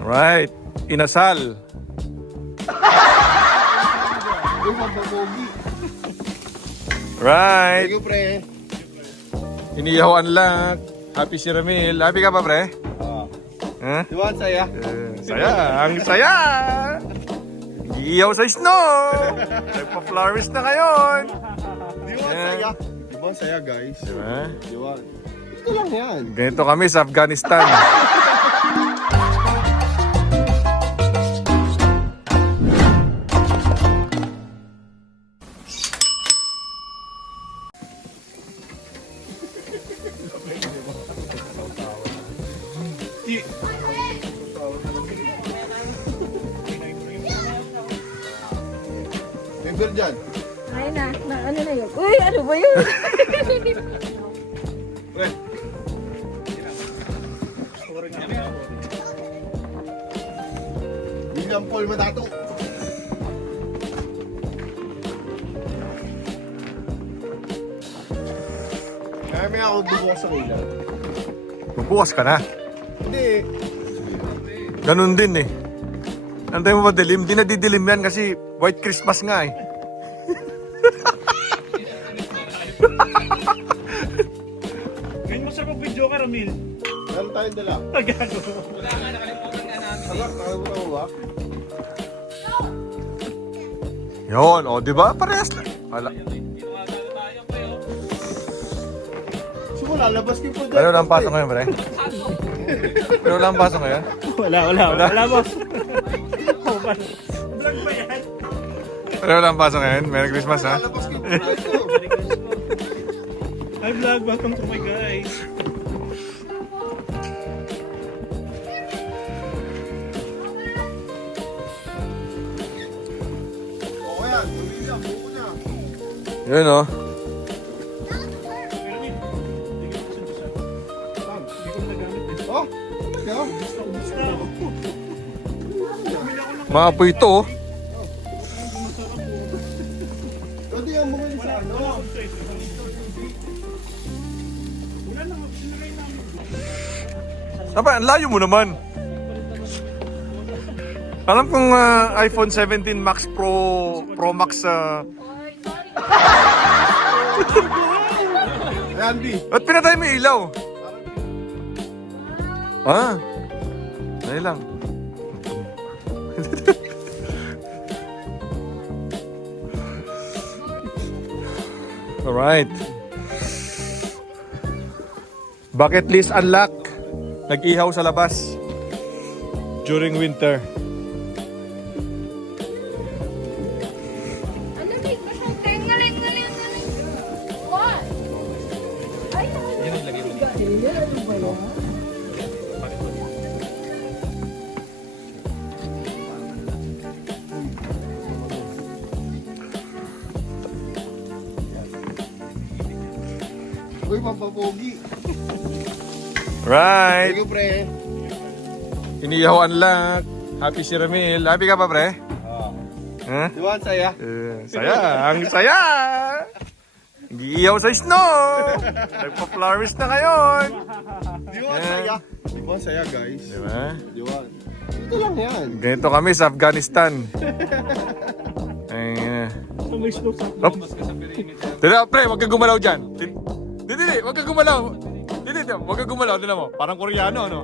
Right. Inasal. Uy, mababogi. Right. Thank you, pre. Iniyaw unlock. Happy si Ramil. Happy ka pa, pre? Huh? Di ba ang saya? Saya. Ang saya. Iiyaw sa snow. Nagpa-flowers na ngayon. Di ba ang saya? Di ba ang saya, guys? Diba? Di ba? Ito lang yan. Ganito kami sa Afghanistan. Member dyan. Ay na ano na yun? Uy, ano ba yun? Pre. William Paul Matato. Kaya may ako bubukas sa ilaw. Bubukas ka na. Hindi. Ganun din eh. Antay mo madilim? Di na didilim yan kasi White Christmas nga eh. Ngayon mo sa pag-video ka, Ramil. Meron tayong dala. Agago. Alak, nakalimutan mo ba? Yun, o diba? Parehas lang. Wala. Siguro lalabas kayo po dyan. Pero lang pasok ngayon, pre? Pero lang pasok ngayon? Wala, boss. Vlog ba yan? Pero lang pasok ngayon? Merry Christmas, ha? Lalabas kayo po dyan. Hi vlog, welcome to my guys. O yan, tuloy na, buko na. Yun, o. Ramil, hindi ko sa Saan? Hindi ko nagamit eh. Oh, talaga? Ubus na ako. Bumili ako ng Mga apoy ito, oh. Pwede yan, bumili sa ano? wala akong choice. Wala lang, sinalay namin. Aba, ang layo mo naman. Alam kong iPhone 17 Max Pro Max. Randy. Ba't pinatay mo yung ilaw? Ah, dahil lang. Alright. Bucket list unlock. Nag-ihaw sa labas during winter. Ano ba yun? Ngaling. What? Ay, yan ang lagay mo. Ano ba yan? Uy, mababogi. Right. Thank you, pre. Inihaw unlock. Happy si Ramil. Happy ka pa, pre? Huh? Di ba ang saya? Saya. Ang saya. Nag-iiyaw sa snow. Nagpa-flowers na ngayon. Di ba ang saya? Di ba ang saya, guys? Diba? Di ba? Ito lang yan. Ganito kami sa Afghanistan. Ay, So may snow sa Op. Tira, pre, wag kang gumalaw dyan. Hindi, wag kang gumalaw. Hindi, wag kang gumalaw. Tignan mo, parang Koreano, no?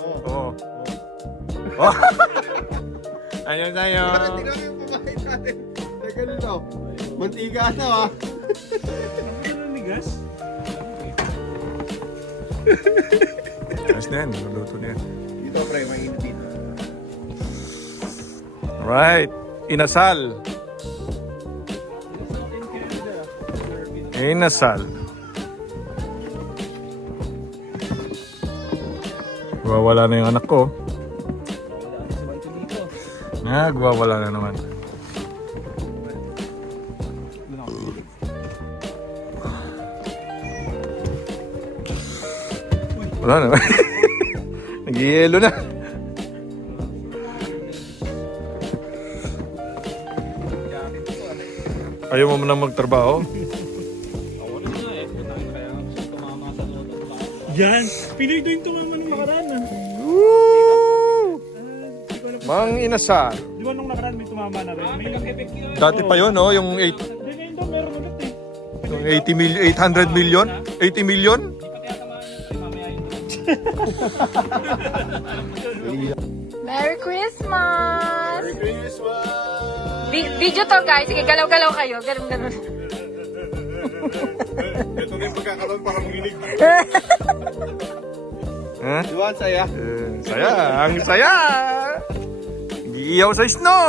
Oo. Oo. Oh. Ayun tayo. Tingnan mo yung pamahay natin. Teka nito. Mantika na, ha? Ano ni gas? Ayos na yan, luluto na yan. Dito, pre, mainit dito. Right, inasal. Inasal. Wawala na yung anak ko. Nagwawala na naman. Wala na. Nag-ielo na. Ayaw mo na magtrabaho? Yan! Pinoy doon tumama ng makaraan ah. Woo! Mang inasal. Di ba nung nakaraan may tumama na rin? May Dati pa yun, no? Yung Hindi, ngayon daw meron ulit eh. yung 800 million? 80 million? Merry Christmas! Merry Christmas! Video to guys. Sige, galaw-galaw kayo. Ganun. Ito na yung pagkakataon para manginig. Huh? Di ba, ang saya? Saya, ang saya! Hindi iyaw sa snow!